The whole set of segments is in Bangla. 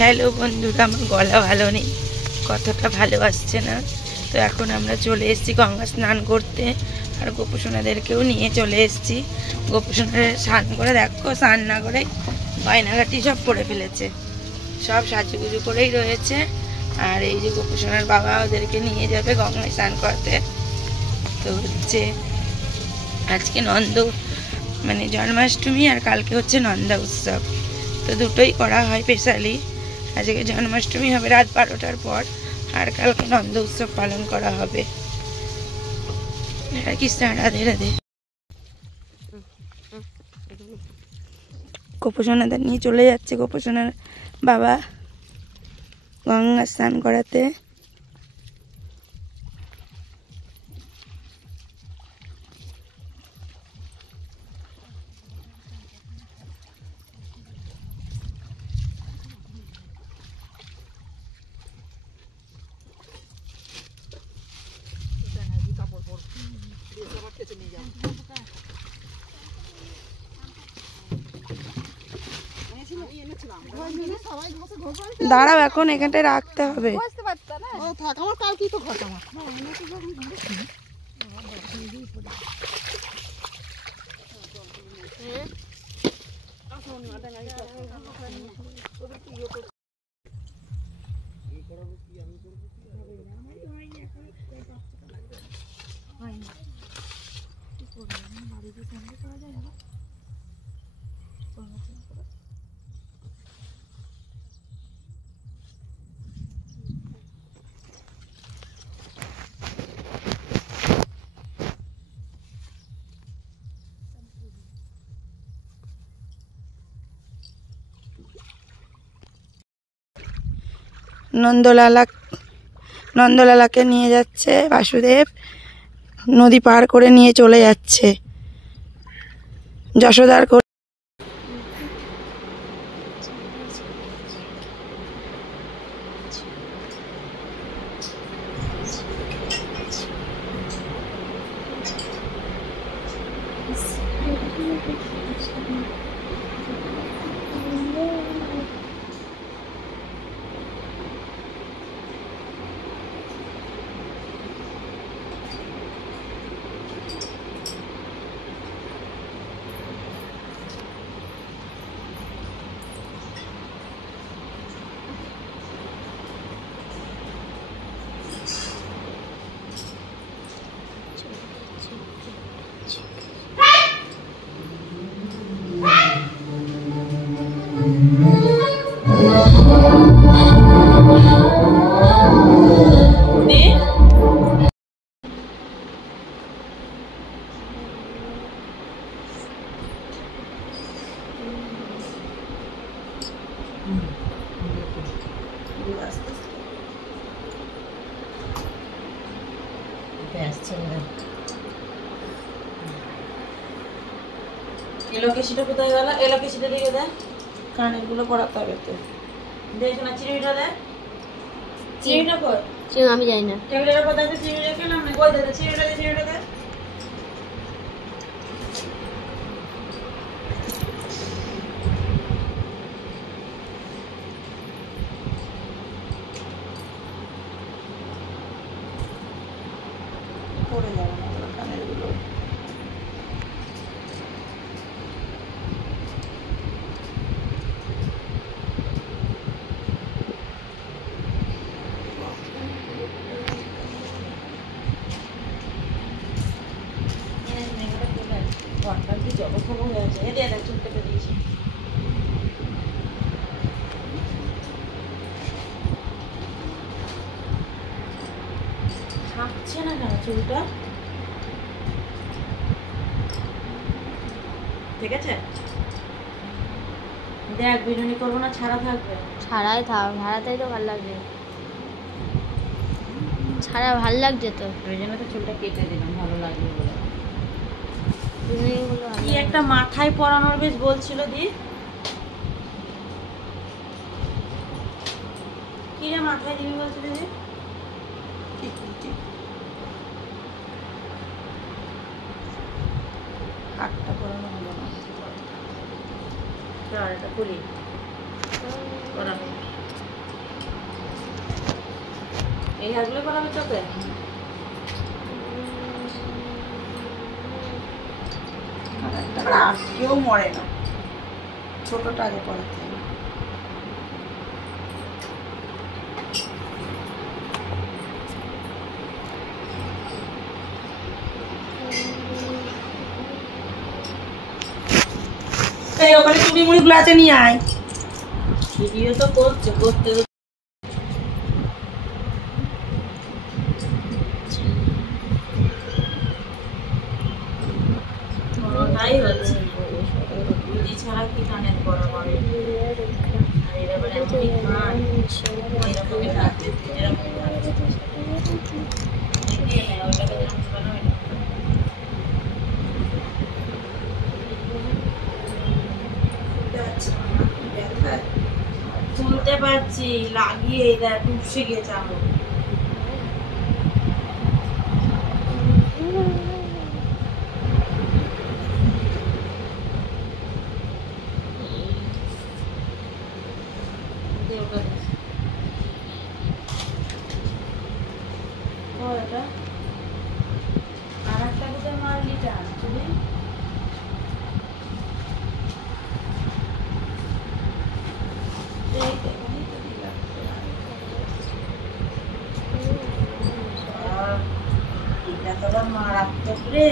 হ্যালো বন্ধুরা, আমার গলা ভালো নেই, কতটা ভালো আসছে না। তো এখন আমরা চলে এসেছি গঙ্গা স্নান করতে, আর গোপুসোনাদেরকেও নিয়ে চলে এসেছি। গোপুসোনাদের স্নান করে দেখো, স্নান না করে গয়নাঘাটি সব পরে ফেলেছে, সব সাজুগুজু করেই রয়েছে। আর এই যে গোপুসোনার বাবা ওদেরকে নিয়ে যাবে গঙ্গায় স্নান করতে। তো হচ্ছে আজকে জন্মাষ্টমী, আর কালকে হচ্ছে নন্দা উৎসব। তো দুটোই করা হয় স্পেশালি। আজকে জন্মাষ্টমী হবে রাত 12টার পর, আর কালকে নন্দ উৎসব পালন করা হবে। কৃষ্ণ রাধে রাধে। গোপুসোনাদের নিয়ে চলে যাচ্ছে গোপুসোনার বাবা গঙ্গা স্নান করাতে। দাঁড়াও, এখন এখানটায় রাখতে হবে। নন্দলালাকে নিয়ে যাচ্ছে বাসুদেব, নদী পার করে নিয়ে চলে যাচ্ছে যশোদার করে। এলোকেশিটা কোথায় গেল? এলোকেশিটা দিকে দেয়, কানের গুলো পড়াতে হবে তো। দেখো না, চিড়িটা দেয়, চিড়িটা কই? চিড়ি আমি জানি না। টেবিলের উপর দেখো, চিড়ি রেখে না, আমি কই দেয় চিড়িটা দে, চিড়িটা দে। পড়ে যাবে না তোর কানের গুলো। থাকছে না কেন চুলটা? ঠিক আছে, দেখ বিনুনি করবো না, ছাড়া থাকবে। ছাড়াই থাক, ছাড়াতেই তো ভালো লাগবে, ছাড়া ভালো লাগছে তো, ওই জন্য তো চুলটা কেটে দিলাম, ভালো লাগবে বলে। কি কি একটা মাথায় পরানোর বেশ বলছিল দি, কি রে মাথায় দিবি বলছিল দি? হাতটা পরানো হলো না, এটা খুলি পরানো। এই হারগুলো করাবে চোখে? আর কেউ মরে না, ছোটটা আগে পড়াতে হবে। এই ওখানে চুড়ি মুড়িগুলো আছে, নিয়ে আয়। ভিডিও তো করছে, করতে কোনোটাই হচ্ছে বুঝি ছাড়া কি কানের পড়া করে। আর এরা আবার এমনই খায়, এরকমই থাকবে, এরকমই থাকবে। ওইটাকে যেরকম ছোটানো হয় না। শুনতে পাচ্ছি, লাগিয়ে এটা টুপসে গেছে আমার। আর একটা কোথায় মারলিটা তুমি? এটা তো আবার মারাত্মক রে।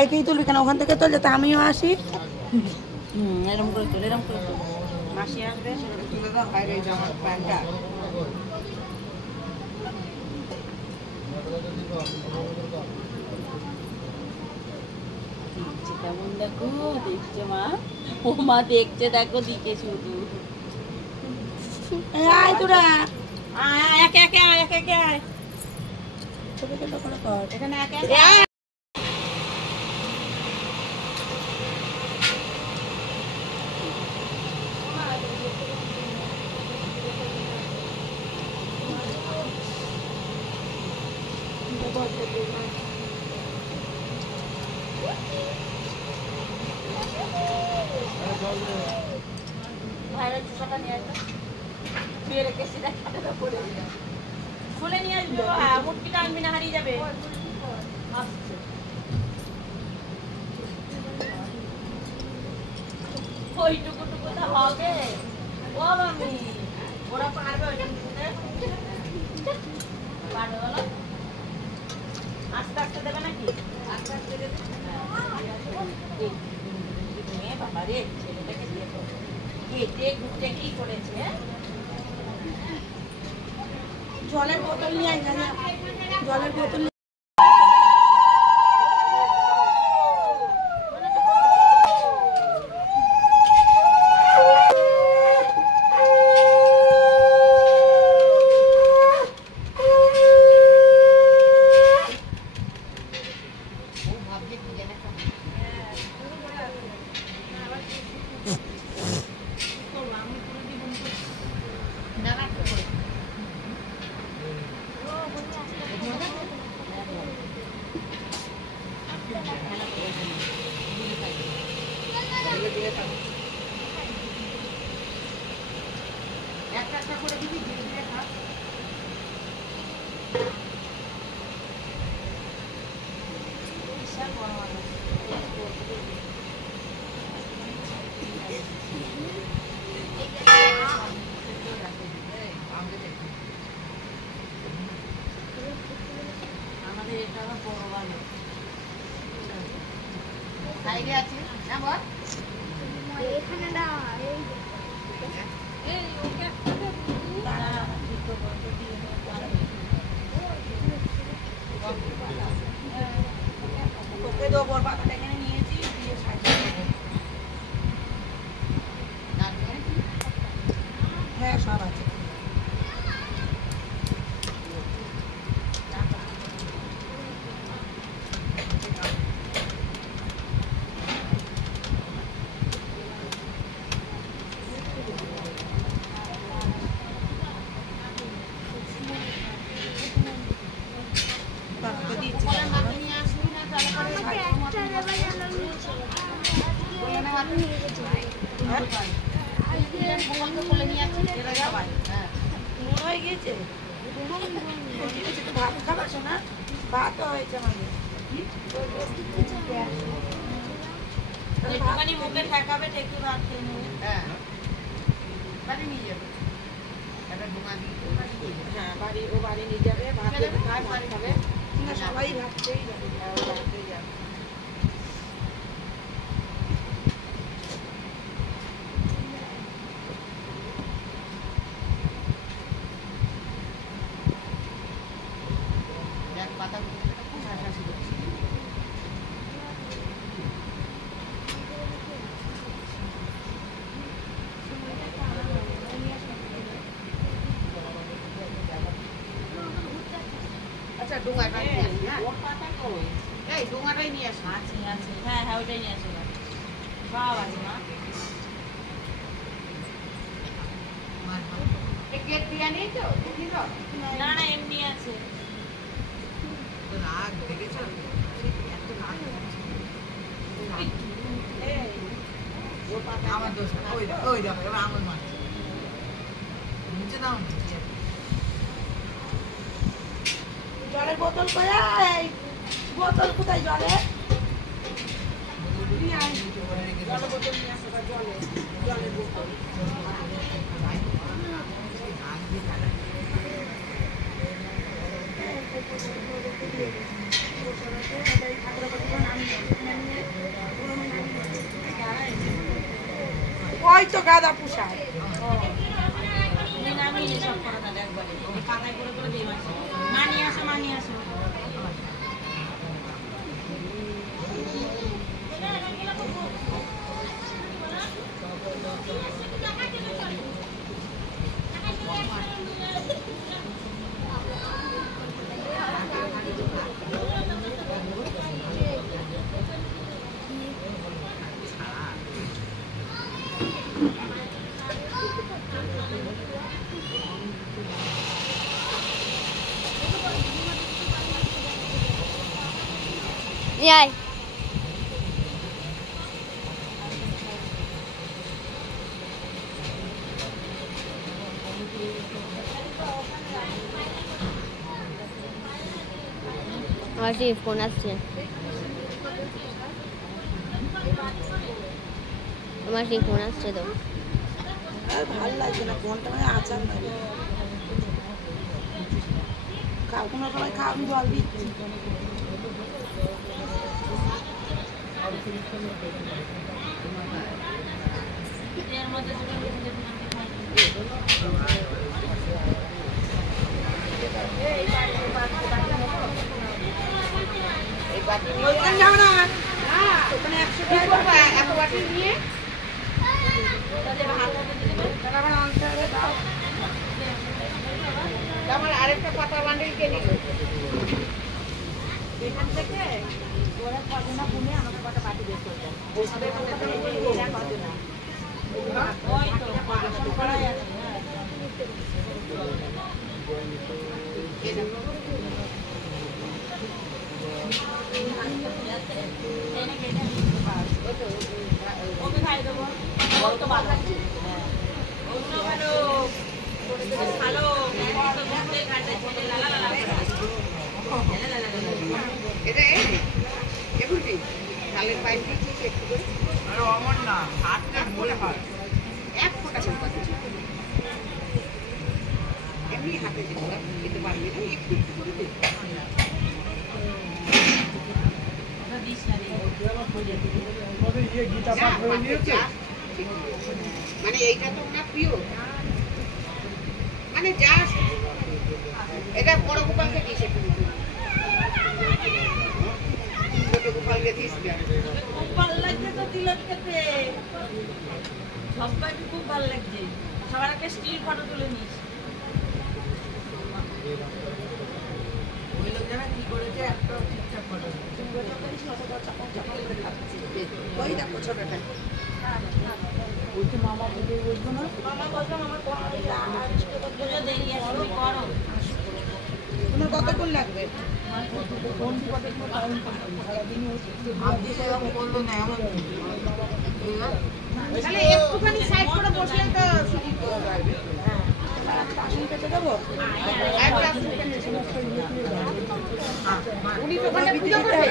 ভাইকেই তুলবি কেন? ওখান থেকে তোল, যাতে আমিও আসি। এরকম করে তোল, এরকম করে তোল। মাসি আসবে, সেটা তুলে দাও বাইরে এই জামার প্যান্টটা। দেখছে কেমন, দেখো দেখছে মা, ও মা দেখছে, দেখো দিকে শুধু। আয় তোরা, একে একে আয়, একে একে আয়, ছোট ছোট করে কর। এখানে একে একে আয়। ভাইয়ের জুতাটা নিয়ে আসবে, শুয়ে রেখেছি, দেখ পড়ে যাবে। খুলে নিয়ে আসবে, মুটকিটা আনবি না, হারিয়ে যাবে। আসছে ওইটুকু টুকু তো হবে। ও মামি, ওরা পারবে ওইটুকু টুকুতে? পারবে বলো? আস্তে আস্তে দেবে নাকি? আস্তে আস্তে দেবে। মেয়ে বাবা রে, ছেলেটাকে দিয়ে তো কেটে ঘুরতে কি করেছে? জলের বোতল নিয়ে আয়, জলের বোতল। একটা একটা করে দিবি, ধীরে ধীরে খা। বিশাল বড় মানুষ। আমাদের এটা হলো বড় মানুষ। সাইডে আছে না বল? এখানে না, এই ওকে দাঁড়া, ঠিক করে বলতে দিয়ে ওকে দো, বড় পাতাটা এখানে নিয়েছি, দিয়ে সাজিয়ে দেবো। হ্যাঁ, সব আছে। বাবাকে দিচ্ছি, বাবাকে নিয়ে আসবি না, তাহলে পরে কোলে নিয়ে আসছি, এরা সবাই। হ্যাঁ, নুন হয়ে গিয়েছে, তো ভাত খাবাস না? ভাতও হয়েছে আমাদের। একটুখানি মুখে ঠেকাবে, ঠেকে ভাত খেয়ে নেবে। হ্যাঁ, বাড়ি নিয়ে যাবে। হ্যাঁ, বাড়ি, ও বাড়ি নিয়ে যাবে, ভাত খায়, ভাত খাবে। না, সবাই ভাত খেয়েই যাবে। হ্যাঁ, ও ভাত খেয়ে যাবে। আচ্ছা, ডোঙাটা নিয়ে আসি, হ্যাঁ? এই ডোঙাটাই নিয়ে আসি। আছে, আছে। হ্যাঁ, হ্যাঁ, ওইটাই নিয়ে আসি। সব আছে মা। গেট দিয়ে নেই তো? না না, এমনি আছে। রাগ দেখেছো? এত রাগ। আমার দোষ না, ওই দেখো, এবার আমার মাছ নিচে দাও না। জলের বোতল কোথায়? বোতল কোথায় জলের? জলের বোতল নিয়ে আসো, জলের বোতল। ঠাকুর ওই তো গাঁদা পোশাক। নামিয়ে সব করা তাহলে একবারে পাতায় করে করে দিয়ে মানিয়ে আসো মানিয়ে আসো। Nhai. আমার সেই ফোন আসছে, আমার সেই ফোন আসছে তো আর ভালো লাগছে না ফোনটা, মানে আচার না খাও, কোনো সময় খাও, আমি জল দিচ্ছি। এর মধ্যে আমার আরেকটা পাতা বান্ডিল কে নিল এখান থেকে ওরা কজনা বুনে আমাকে কটা বাটি বের করে দেয়। এরা কজনা ওই তো আসল করাই আছে। ওকে খাই দেবো তো ভালো লাগছে। ওগুলো ভালো ভালো এটা এগুলি কালের পাইপ দিয়েছি একটু করে। আরে অমর না হাতটা বলে হয় এক ফোঁটা করে পাচ্ছি এমনি হাতে দিতে পারবি না, একটু একটু করে দিই। মানে এইটা তো না প্রিয়, মানে জাস্ট এটা বড় গোপালকে দিয়েছে, ছোট গোপালকে দিস না। খুব ভালো লাগছে তো তিলক খেতে, সবাইকে খুব ভালো লাগছে। সবার একটা স্টিল ফটো তুলে নিস। ওই লোক যারা কি করেছে একটা ঠিকঠাক ফটো ওই দেখো ছোটটা, মামা বললাম আমার পুজো দেরি আসবে করো। তোমার কতক্ষণ লাগবে? তাহলে একটুখানি সাইড করে বসলে তো সুবিধা হবে। বাসন পেতে দেবো? উনি তো ওখানে পুজো করবে।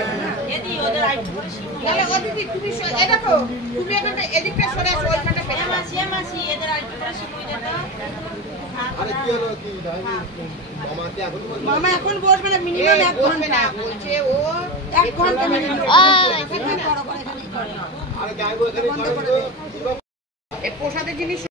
এদি ওদের আইটু করে শিব তাহলে অদিতি তুমি এই দেখো তুমি এখানে এদিকটা সরে আসো, ওইখানটা ফেলে দাও। মাসি মাসি এদের আইটু করে শিব হয়ে যেত। আরে কি হলো কি মামা কি এখন মামা এখন বসবে না, মিনিমাম 1 বলবে ঘন্টা। না, বলছে ও 1 ঘন্টা মিনিমাম। আরে গায়ে বলে এখানে বন্ধ করে করো দে। এই প্রসাদের জিনিস